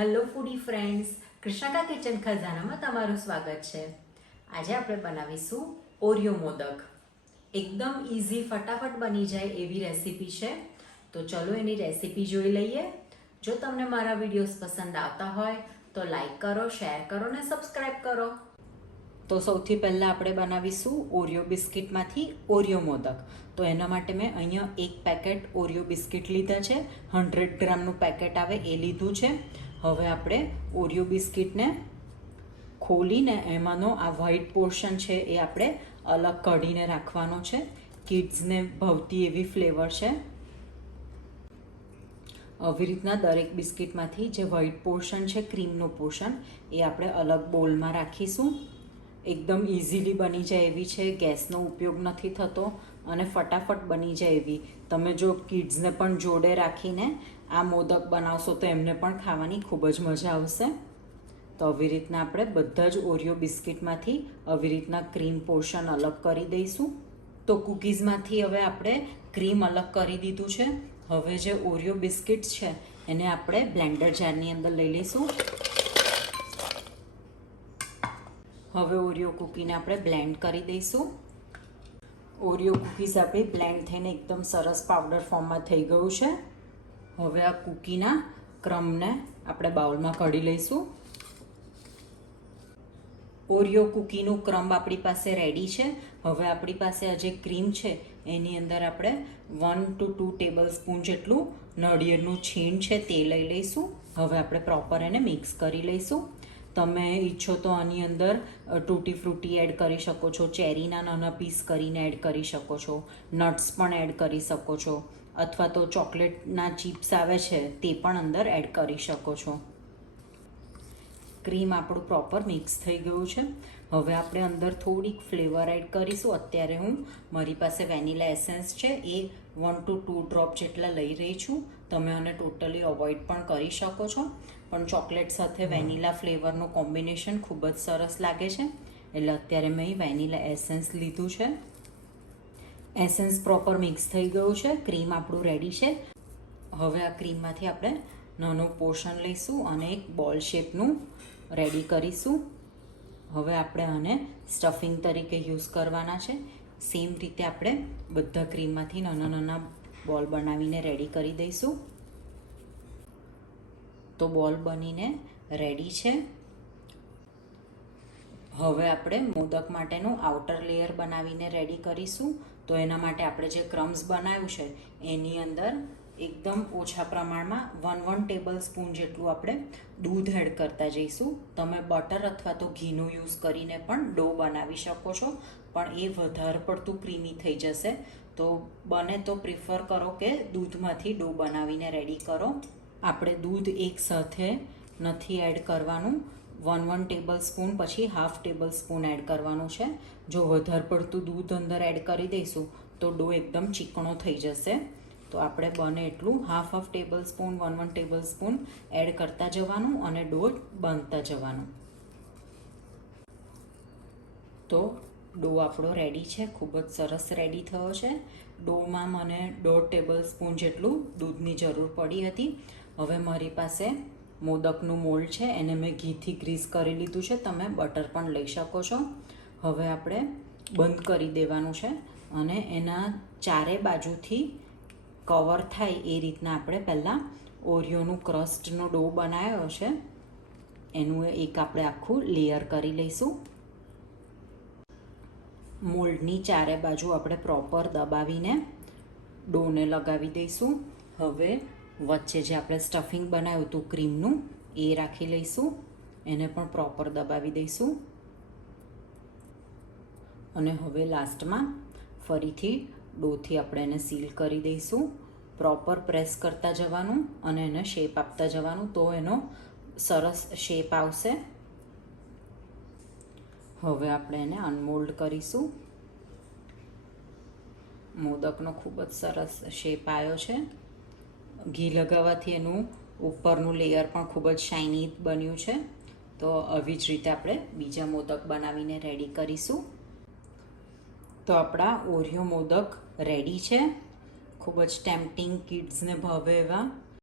Hello ફૂડી friends, કૃષ્ણકા kitchen ખજાનામાં તમારું સ્વાગત છે. આજે આપણે બનાવીશું ઓરિયો મોદક. એકદમ ઇઝી, ફટાફટ બની જાય એવી રેસીપી છે. તો ચલો એની રેસીપી જોઈ લઈએ. જો તમને મારા વિડીયોઝ પસંદ આવતા હોય તો લાઈક કરો, શેર કરો ને સબસ્ક્રાઈબ કરો. તો સૌથી પહેલાં આપણે બનાવીશું ઓરિયો બિસ્કિટમાંથી ઓરિયો મોદક. તો એના માટે મેં અહીંયા એક પેકેટ ઓરિયો બિસ્કિટ લીધા છે. 100 ગ્રામનું પેકેટ આવે એ લીધું છે. હવે આપણે ઓરિયો બિસ્કિટને ખોલીને એમાંનો આ વ્હાઈટ પોર્શન છે એ આપણે અલગ કાઢીને રાખવાનો છે. કિડ્સને ભાવતી એવી ફ્લેવર છે. આવી રીતના દરેક બિસ્કિટમાંથી જે વ્હાઈટ પોર્શન છે, ક્રીમનો પોર્શન, એ આપણે અલગ બોલમાં રાખીશું. એકદમ ઇઝીલી બની જાય એવી છે, ગેસનો ઉપયોગ નથી થતો અને ફટાફટ બની જાય એવી. તમે જો કિડ્સને પણ જોડે રાખીને આ મોદક બનાવશો તો એમને પણ ખાવાની ખૂબ જ મજા આવશે. તો આવી રીતના આપણે બધા જ ઓરિયો બિસ્કિટમાંથી આવી રીતના ક્રીમ પોર્શન અલગ કરી દઈશું. તો કૂકીઝમાંથી હવે આપણે ક્રીમ અલગ કરી દીધું છે. હવે જે ઓરિયો બિસ્કિટ્સ છે એને આપણે બ્લેન્ડર જારની અંદર લઈ લઈશું. હવે ઓરિયો કૂકીને આપણે બ્લેન્ડ કરી દઈશું. ઓરિયો કૂકીઝ આપણી બ્લેન્ડ થઈને એકદમ સરસ પાવડર ફોર્મમાં થઈ ગયું છે. હવે આ કૂકીના ક્રમને આપણે બાઉલમાં કાઢી લઈશું. ઓરિયો કૂકીનું ક્રમ્બ આપણી પાસે રેડી છે. હવે આપણી પાસે આ જે ક્રીમ છે એની અંદર આપણે 1 to 2 ટેબલ સ્પૂન જેટલું નાળિયેરનું છીણ છે તે લઈ લઈશું. હવે આપણે પ્રોપર એને મિક્સ કરી લઈશું. તમે ઈચ્છો તો આની અંદર ટૂટી ફ્રૂટી એડ કરી શકો છો, ચેરીના નાના પીસ કરીને એડ કરી શકો છો, નટ્સ પણ એડ કરી શકો છો, અથવા તો ચોકલેટના ચિપ્સ આવે છે તે પણ અંદર એડ કરી શકો છો. ક્રીમ આપણું પ્રોપર મિક્સ થઈ ગયું છે. હવે આપણે અંદર થોડીક ફ્લેવર એડ કરીશું. અત્યારે હું મારી પાસે વેનીલા એસેન્સ છે એ 1 to 2 ડ્રોપ જેટલા લઈ રહી છું. તમે આને ટોટલી અવોઇડ પણ કરી શકો છો, પણ ચોકલેટ સાથે વેનીલા ફ્લેવરનું કોમ્બિનેશન ખૂબ જ સરસ લાગે છે. એટલે અત્યારે મેં વેનીલા એસેન્સ લીધું છે. એસેન્સ પ્રોપર મિક્સ થઈ ગયું છે. ક્રીમ આપણું રેડી છે. હવે આ ક્રીમમાંથી આપણે નાનું પોર્શન લઈશું અને એક બોલ શેપનું રેડી કરીશું. હવે આપણે આને સ્ટફિંગ તરીકે યુઝ કરવાના છે. સેમ રીતે આપણે બધા ક્રીમમાંથી નાના નાના બોલ બનાવીને રેડી કરી દઈશું. તો બોલ બનીને રેડી છે. હવે આપણે મોદક માટેનું આઉટર લેયર બનાવીને રેડી કરીશું. તો એના માટે આપણે જે ક્રમ્સ બનાવ્યું છે એની અંદર એકદમ ઓછા પ્રમાણમાં 1 ટેબલ સ્પૂન જેટલું આપણે દૂધ એડ કરતા જઈશું. તમે બટર અથવા તો ઘીનો યુઝ કરીને પણ ડો બનાવી શકો છો, પણ એ વધારે પડતું ક્રીમી થઈ જશે. તો બને તો પ્રિફર કરો કે દૂધમાંથી ડો બનાવીને રેડી કરો. આપણે દૂધ એક સાથે નથી એડ કરવાનું. 1 ટેબલ સ્પૂન પછી 1/2 ટેબલ સ્પૂન એડ કરવાનું છે. જો વધારે પડતું દૂધ અંદર એડ કરી દઈશું તો ડો એકદમ ચીકણો થઈ જશે. તો આપણે બને એટલું 1/2 tablespoon 1 tablespoon add કરતા જવાનું અને ડો બાંધતા જવાનું. તો ડો આપણો રેડી છે. ખૂબ જ સરસ રેડી થયો છે. ડોમાં મને 1/2 ટેબલ સ્પૂન જેટલું દૂધની જરૂર પડી હતી. હવે મારી પાસે મોદકનું મોલ્ડ છે, એને મેં ઘીથી ગ્રીસ કરી લીધું છે. તમે બટર પણ લઈ શકો છો. હવે આપણે બંધ કરી દેવાનું છે અને એના ચારે બાજુથી કવર થાય એ રીતના આપણે પહેલાં ઓરિયોનું ક્રસ્ટનો ડો બનાવ્યો છે એનું એક આપણે આખું લેયર કરી લઈશું. મોલ્ડની ચારે બાજુ આપણે પ્રોપર દબાવીને ડોને લગાવી દઈશું. હવે વચ્ચે જે આપણે સ્ટફિંગ બનાવ્યું હતું ક્રીમનું એ રાખી લઈશું. એને પણ પ્રોપર દબાવી દઈશું. અને હવે લાસ્ટમાં ફરીથી ડોથી આપણે એને સીલ કરી દઈશું. પ્રોપર પ્રેસ કરતા જવાનું અને એને શેપ આપતા જવાનું, તો એનો સરસ શેપ આવશે. હવે આપણે એને અનમોલ્ડ કરીશું. મોદકનો ખૂબ જ સરસ શેપ આવ્યો છે. ઘી લગાવવાથી એનું ઉપરનું લેયર પણ ખૂબ જ શાઇની બન્યું છે. તો આવી જ રીતે આપણે બીજા મોદક બનાવીને રેડી કરીશું. તો આપણા ઓરિયો મોદક રેડી છે. ખૂબ જ ટેમ્પટિંગ, કિડ્સને ભાવે એવા.